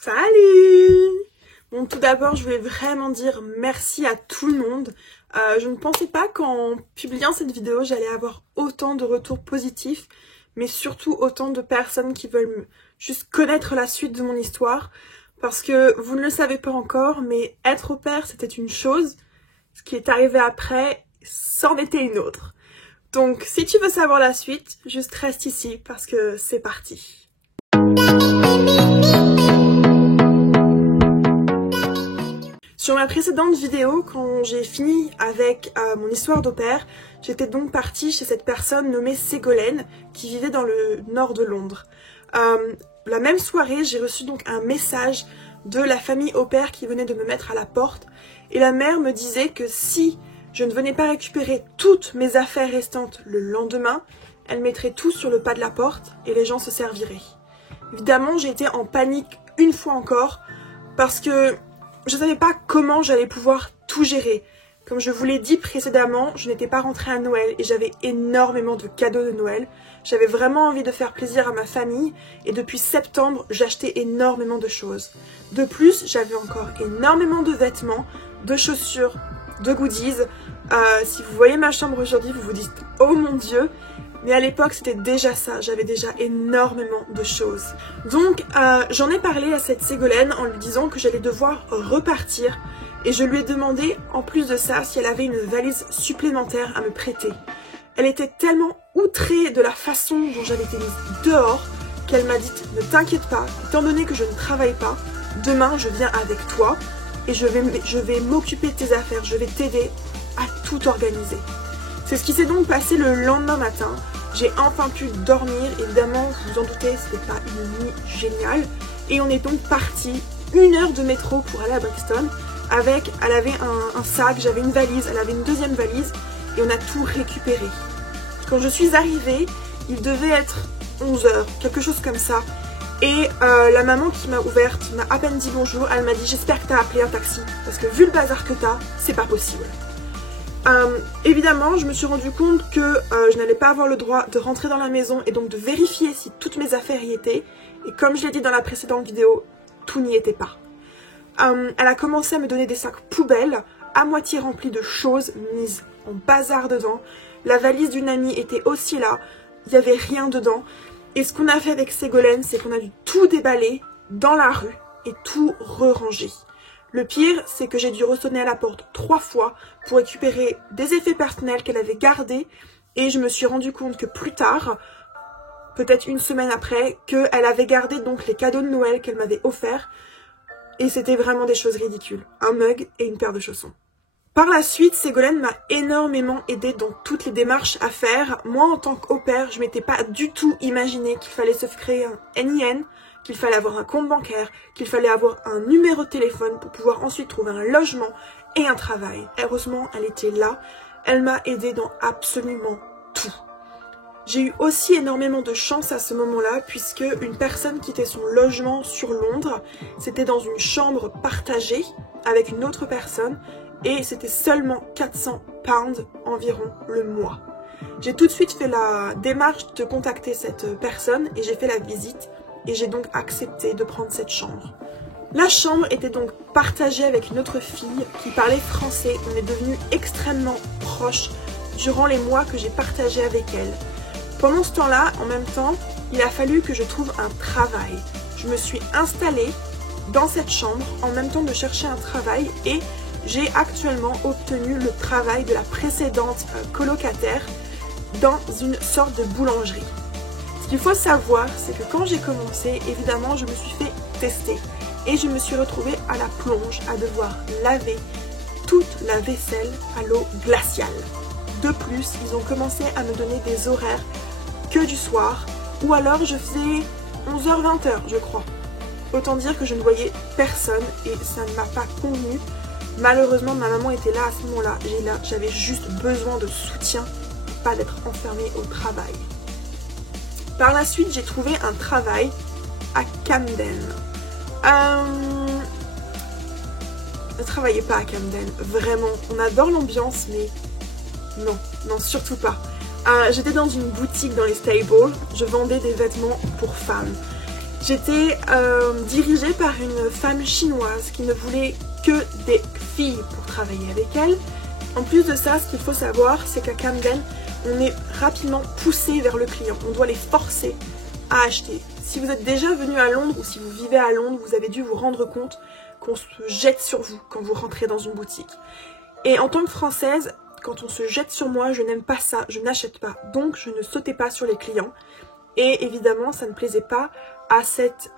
Salut! Bon, tout d'abord, je voulais vraiment dire merci à tout le monde. Je ne pensais pas qu'en publiant cette vidéo, j'allais avoir autant de retours positifs, mais surtout autant de personnes qui veulent juste connaître la suite de mon histoire. Parce que vous ne le savez pas encore, mais être au pair, c'était une chose. Ce qui est arrivé après, c'en était une autre. Donc, si tu veux savoir la suite, juste reste ici parce que c'est parti. Sur ma précédente vidéo, quand j'ai fini avec mon histoire d'au pair, j'étais donc partie chez cette personne nommée Ségolène qui vivait dans le nord de Londres. La même soirée, j'ai reçu donc un message de la famille au pair qui venait de me mettre à la porte et la mère me disait que si je ne venais pas récupérer toutes mes affaires restantes le lendemain, elle mettrait tout sur le pas de la porte et les gens se serviraient. Évidemment, j'ai été en panique une fois encore parce que je ne savais pas comment j'allais pouvoir tout gérer. Comme je vous l'ai dit précédemment, je n'étais pas rentrée à Noël et j'avais énormément de cadeaux de Noël. J'avais vraiment envie de faire plaisir à ma famille et depuis septembre, j'achetais énormément de choses. De plus, j'avais encore énormément de vêtements, de chaussures, de goodies. Si vous voyez ma chambre aujourd'hui, vous vous dites « Oh mon Dieu !» Mais à l'époque, c'était déjà ça, j'avais déjà énormément de choses. Donc, j'en ai parlé à cette Ségolène en lui disant que j'allais devoir repartir. Et je lui ai demandé, en plus de ça, si elle avait une valise supplémentaire à me prêter. Elle était tellement outrée de la façon dont j'avais été mise dehors qu'elle m'a dit « Ne t'inquiète pas, étant donné que je ne travaille pas, demain je viens avec toi et je vais m'occuper de tes affaires, je vais t'aider à tout organiser. » C'est ce qui s'est donc passé le lendemain matin. J'ai enfin pu dormir, évidemment, vous vous en doutez, c'était pas une nuit géniale. Et on est donc parti 1 heure de métro pour aller à Brixton. Elle avait un sac, j'avais une valise, elle avait une deuxième valise et on a tout récupéré. Quand je suis arrivée, il devait être 11 h, quelque chose comme ça. Et la maman qui m'a ouverte m'a à peine dit bonjour, elle m'a dit j'espère que t'as appelé un taxi parce que vu le bazar que t'as, c'est pas possible. Évidemment, je me suis rendu compte que je n'allais pas avoir le droit de rentrer dans la maison et donc de vérifier si toutes mes affaires y étaient. Et comme je l'ai dit dans la précédente vidéo, tout n'y était pas. Elle a commencé à me donner des sacs poubelles à moitié remplis de choses mises en bazar dedans. La valise d'une amie était aussi là, il n'y avait rien dedans. Et ce qu'on a fait avec Ségolène, c'est qu'on a dû tout déballer dans la rue et tout re-ranger. Le pire, c'est que j'ai dû ressonner à la porte 3 fois pour récupérer des effets personnels qu'elle avait gardés et je me suis rendu compte que plus tard, peut-être 1 semaine après, qu'elle avait gardé donc les cadeaux de Noël qu'elle m'avait offerts et c'était vraiment des choses ridicules, un mug et une paire de chaussons. Par la suite, Ségolène m'a énormément aidée dans toutes les démarches à faire. Moi, en tant qu'au pair, je m'étais pas du tout imaginé qu'il fallait se créer un NIN, qu'il fallait avoir un compte bancaire, qu'il fallait avoir un numéro de téléphone pour pouvoir ensuite trouver un logement et un travail. Heureusement, elle était là. Elle m'a aidée dans absolument tout. J'ai eu aussi énormément de chance à ce moment-là puisque une personne quittait son logement sur Londres. C'était dans une chambre partagée avec une autre personne et c'était seulement 400 pounds environ le mois. J'ai tout de suite fait la démarche de contacter cette personne et j'ai fait la visite. Et j'ai donc accepté de prendre cette chambre. La chambre était donc partagée avec une autre fille qui parlait français. On est devenus extrêmement proches durant les mois que j'ai partagé avec elle. Pendant ce temps-là, en même temps, il a fallu que je trouve un travail. Je me suis installée dans cette chambre en même temps de chercher un travail et j'ai actuellement obtenu le travail de la précédente colocataire dans une sorte de boulangerie. Ce qu'il faut savoir, c'est que quand j'ai commencé, évidemment, je me suis fait tester et je me suis retrouvée à la plonge à devoir laver toute la vaisselle à l'eau glaciale. De plus, ils ont commencé à me donner des horaires que du soir ou alors je faisais 11 h 20 h, je crois. Autant dire que je ne voyais personne et ça ne m'a pas convenu. Malheureusement, ma maman était là à ce moment-là. J'avais juste besoin de soutien, pas d'être enfermée au travail. Par la suite, j'ai trouvé un travail à Camden. Ne travaillez pas à Camden, vraiment. On adore l'ambiance, mais non, surtout pas. J'étais dans une boutique dans les stables, je vendais des vêtements pour femmes. J'étais dirigée par une femme chinoise qui ne voulait que des filles pour travailler avec elle. En plus de ça, ce qu'il faut savoir, c'est qu'à Camden, on est rapidement poussé vers le client. On doit les forcer à acheter. Si vous êtes déjà venu à Londres ou si vous vivez à Londres, vous avez dû vous rendre compte qu'on se jette sur vous quand vous rentrez dans une boutique. Et en tant que Française, quand on se jette sur moi, je n'aime pas ça, je n'achète pas. Donc je ne sautais pas sur les clients. Et évidemment, ça ne plaisait pas à cette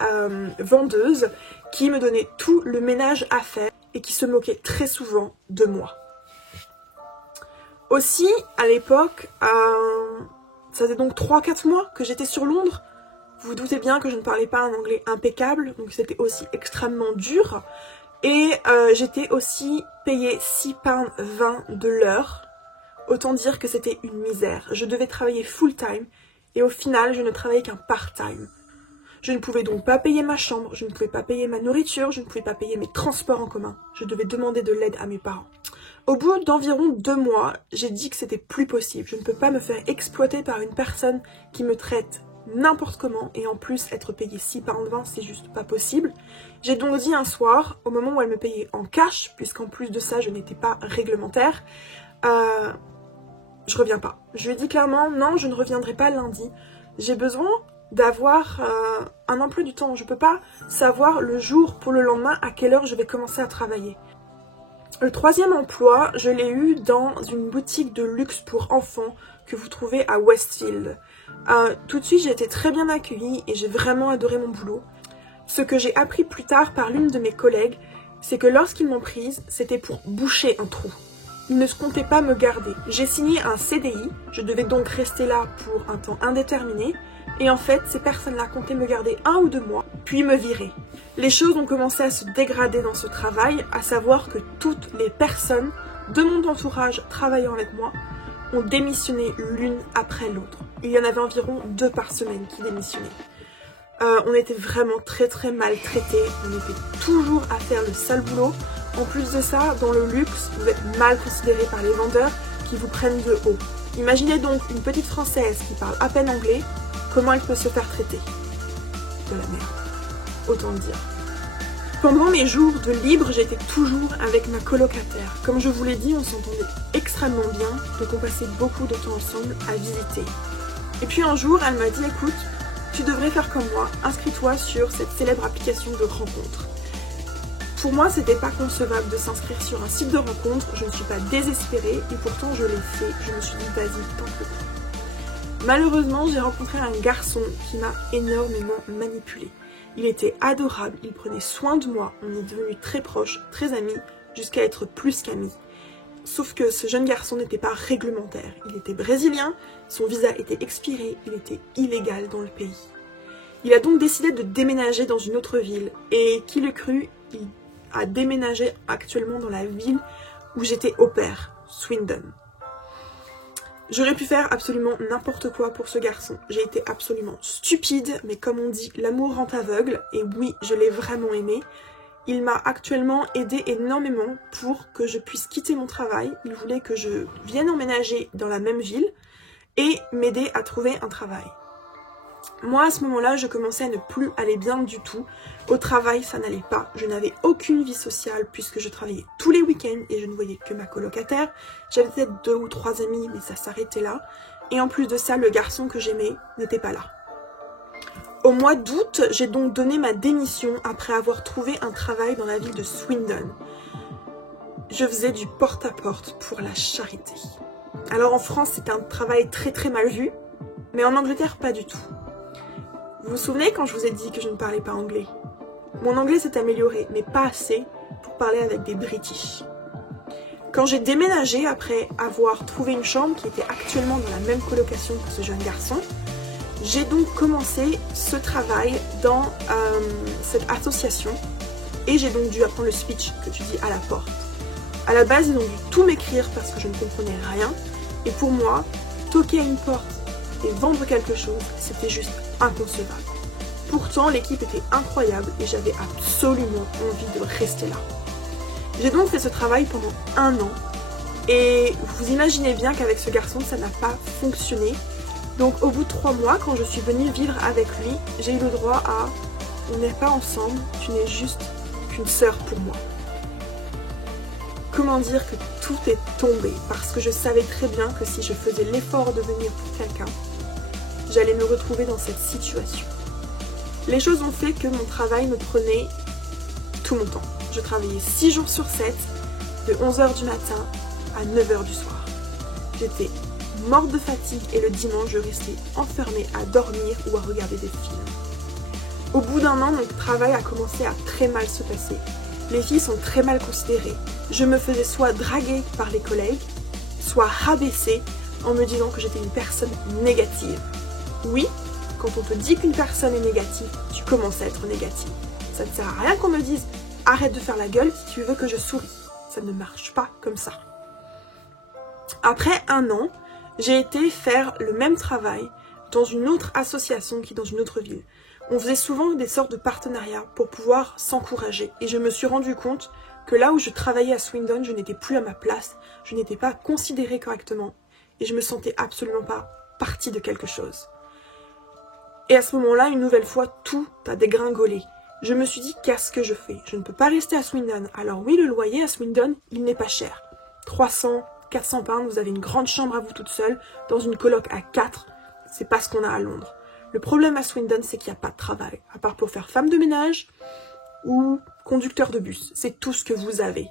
vendeuse qui me donnait tout le ménage à faire et qui se moquait très souvent de moi. Aussi, à l'époque, ça faisait donc 3-4 mois que j'étais sur Londres. Vous vous doutez bien que je ne parlais pas un anglais impeccable, donc c'était aussi extrêmement dur. Et j'étais aussi payée £6,20 de l'heure. Autant dire que c'était une misère. Je devais travailler full-time et au final, je ne travaillais qu'un part-time. Je ne pouvais donc pas payer ma chambre, je ne pouvais pas payer ma nourriture, je ne pouvais pas payer mes transports en commun. Je devais demander de l'aide à mes parents. Au bout d'environ 2 mois, j'ai dit que c'était plus possible. Je ne peux pas me faire exploiter par une personne qui me traite n'importe comment et en plus être payée £6,20, c'est juste pas possible. J'ai donc dit un soir, au moment où elle me payait en cash, puisqu'en plus de ça je n'étais pas réglementaire, je reviens pas. Je lui ai dit clairement, non, je ne reviendrai pas lundi. J'ai besoin d'avoir un emploi du temps. Je peux pas savoir le jour pour le lendemain à quelle heure je vais commencer à travailler. Le 3e emploi, je l'ai eu dans une boutique de luxe pour enfants que vous trouvez à Westfield. Tout de suite, j'ai été très bien accueillie et j'ai vraiment adoré mon boulot. Ce que j'ai appris plus tard par l'une de mes collègues, c'est que lorsqu'ils m'ont prise, c'était pour boucher un trou. Ils ne se comptaient pas me garder. J'ai signé un CDI, je devais donc rester là pour un temps indéterminé. Et en fait, ces personnes-là comptaient me garder 1 ou 2 mois, puis me virer. Les choses ont commencé à se dégrader dans ce travail, à savoir que toutes les personnes de mon entourage travaillant avec moi ont démissionné l'une après l'autre. Il y en avait environ 2 par semaine qui démissionnaient. On était vraiment très maltraités, on était toujours à faire le sale boulot. En plus de ça, dans le luxe, vous êtes mal considérés par les vendeurs qui vous prennent de haut. Imaginez donc une petite Française qui parle à peine anglais, comment elle peut se faire traiter? De la merde, autant le dire. Pendant mes jours de libre, j'étais toujours avec ma colocataire. Comme je vous l'ai dit, on s'entendait extrêmement bien, donc on passait beaucoup de temps ensemble à visiter. Et puis un jour, elle m'a dit, écoute, tu devrais faire comme moi, inscris-toi sur cette célèbre application de rencontres. Pour moi, c'était pas concevable de s'inscrire sur un site de rencontre, je ne suis pas désespérée et pourtant je l'ai fait, je me suis dit vas-y, tente le coup. Malheureusement, j'ai rencontré un garçon qui m'a énormément manipulée. Il était adorable, il prenait soin de moi, on est devenus très proches, très amis, jusqu'à être plus qu'amis. Sauf que ce jeune garçon n'était pas réglementaire, il était brésilien, son visa était expiré, il était illégal dans le pays. Il a donc décidé de déménager dans une autre ville et qui le crut, il a déménagé actuellement dans la ville où j'étais au pair, Swindon. J'aurais pu faire absolument n'importe quoi pour ce garçon. J'ai été absolument stupide, mais comme on dit, l'amour rend aveugle, et oui, je l'ai vraiment aimé. Il m'a actuellement aidé énormément pour que je puisse quitter mon travail. Il voulait que je vienne emménager dans la même ville et m'aider à trouver un travail. Moi, à ce moment-là, je commençais à ne plus aller bien du tout. Au travail, ça n'allait pas. Je n'avais aucune vie sociale puisque je travaillais tous les week-ends et je ne voyais que ma colocataire. J'avais peut-être 2 ou 3 amis, mais ça s'arrêtait là. Et en plus de ça, le garçon que j'aimais n'était pas là. Au mois d'août, j'ai donc donné ma démission après avoir trouvé un travail dans la ville de Swindon. Je faisais du porte-à-porte pour la charité. Alors en France, c'était un travail très mal vu, mais en Angleterre, pas du tout. Vous vous souvenez quand je vous ai dit que je ne parlais pas anglais? Mon anglais s'est amélioré, mais pas assez pour parler avec des British. Quand j'ai déménagé après avoir trouvé une chambre qui était actuellement dans la même colocation que ce jeune garçon, j'ai donc commencé ce travail dans cette association et j'ai donc dû apprendre le speech que tu dis à la porte. À la base, ils ont dû tout m'écrire parce que je ne comprenais rien et pour moi, toquer à une porte et vendre quelque chose, c'était juste inconcevable. Pourtant, l'équipe était incroyable et j'avais absolument envie de rester là. J'ai donc fait ce travail pendant 1 an et vous imaginez bien qu'avec ce garçon, ça n'a pas fonctionné. Donc au bout de 3 mois, quand je suis venue vivre avec lui, j'ai eu le droit à on n'est pas ensemble, tu n'es juste qu'une sœur pour moi. Comment dire que tout est tombé, parce que je savais très bien que si je faisais l'effort de venir pour quelqu'un, j'allais me retrouver dans cette situation. Les choses ont fait que mon travail me prenait tout mon temps. Je travaillais 6 jours sur 7, de 11h du matin à 9h du soir. J'étais morte de fatigue et le dimanche, je restais enfermée à dormir ou à regarder des films. Au bout d'un an, mon travail a commencé à très mal se passer. Les filles sont très mal considérées. Je me faisais soit draguer par les collègues, soit rabaisser en me disant que j'étais une personne négative. Oui, quand on te dit qu'une personne est négative, tu commences à être négative. Ça ne sert à rien qu'on me dise « arrête de faire la gueule si tu veux que je souris ». Ça ne marche pas comme ça. Après un an, j'ai été faire le même travail dans une autre association qui est dans une autre ville. On faisait souvent des sortes de partenariats pour pouvoir s'encourager. Et je me suis rendu compte que là où je travaillais à Swindon, je n'étais plus à ma place, je n'étais pas considérée correctement et je me sentais absolument pas partie de quelque chose. Et à ce moment-là, une nouvelle fois, tout a dégringolé. Je me suis dit, qu'est-ce que je fais? Je ne peux pas rester à Swindon. Alors oui, le loyer à Swindon, il n'est pas cher. 300, 400 pounds, vous avez une grande chambre à vous toute seule, dans une coloc à 4, c'est pas ce qu'on a à Londres. Le problème à Swindon, c'est qu'il n'y a pas de travail, à part pour faire femme de ménage ou conducteur de bus. C'est tout ce que vous avez.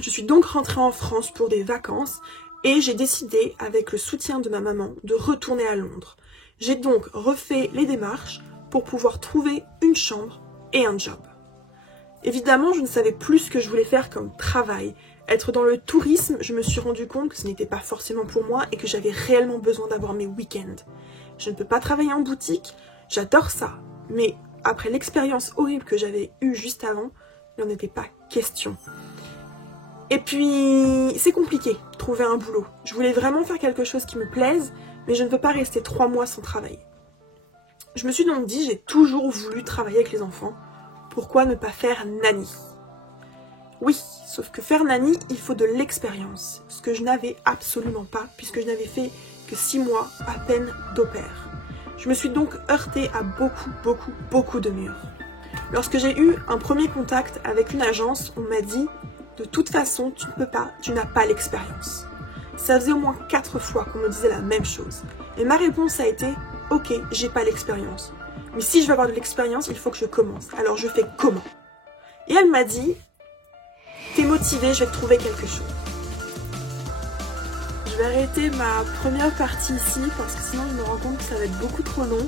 Je suis donc rentrée en France pour des vacances et j'ai décidé, avec le soutien de ma maman, de retourner à Londres. J'ai donc refait les démarches pour pouvoir trouver une chambre et un job. Évidemment, je ne savais plus ce que je voulais faire comme travail. Être dans le tourisme, je me suis rendu compte que ce n'était pas forcément pour moi et que j'avais réellement besoin d'avoir mes week-ends. Je ne peux pas travailler en boutique, j'adore ça, mais après l'expérience horrible que j'avais eue juste avant, il n'en était pas question. Et puis, c'est compliqué, trouver un boulot. Je voulais vraiment faire quelque chose qui me plaise, mais je ne veux pas rester 3 mois sans travailler. Je me suis donc dit, j'ai toujours voulu travailler avec les enfants, pourquoi ne pas faire nanny? Oui, sauf que faire nanny, il faut de l'expérience, ce que je n'avais absolument pas, puisque je n'avais fait que 6 mois à peine d'au pair. Je me suis donc heurtée à beaucoup de murs. Lorsque j'ai eu un premier contact avec une agence, on m'a dit « de toute façon, tu ne peux pas, tu n'as pas l'expérience ». Ça faisait au moins 4 fois qu'on me disait la même chose. Et ma réponse a été « ok, j'ai pas l'expérience. Mais si je veux avoir de l'expérience, il faut que je commence. Alors je fais comment ?» Et elle m'a dit « t'es motivée, je vais te trouver quelque chose. » Je vais arrêter ma première partie ici parce que sinon je me rends compte que ça va être beaucoup trop long.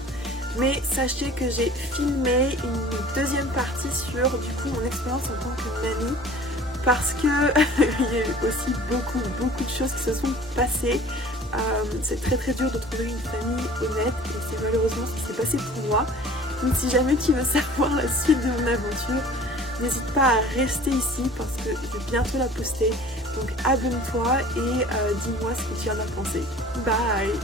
Mais sachez que j'ai filmé une deuxième partie sur du coup mon expérience en tant que nanny. Parce que il y a eu aussi beaucoup de choses qui se sont passées. C'est très dur de trouver une famille honnête et c'est malheureusement ce qui s'est passé pour moi. Donc si jamais tu veux savoir la suite de mon aventure, n'hésite pas à rester ici parce que je vais bientôt la poster. Donc abonne-toi et dis-moi ce que tu en as pensé. Bye!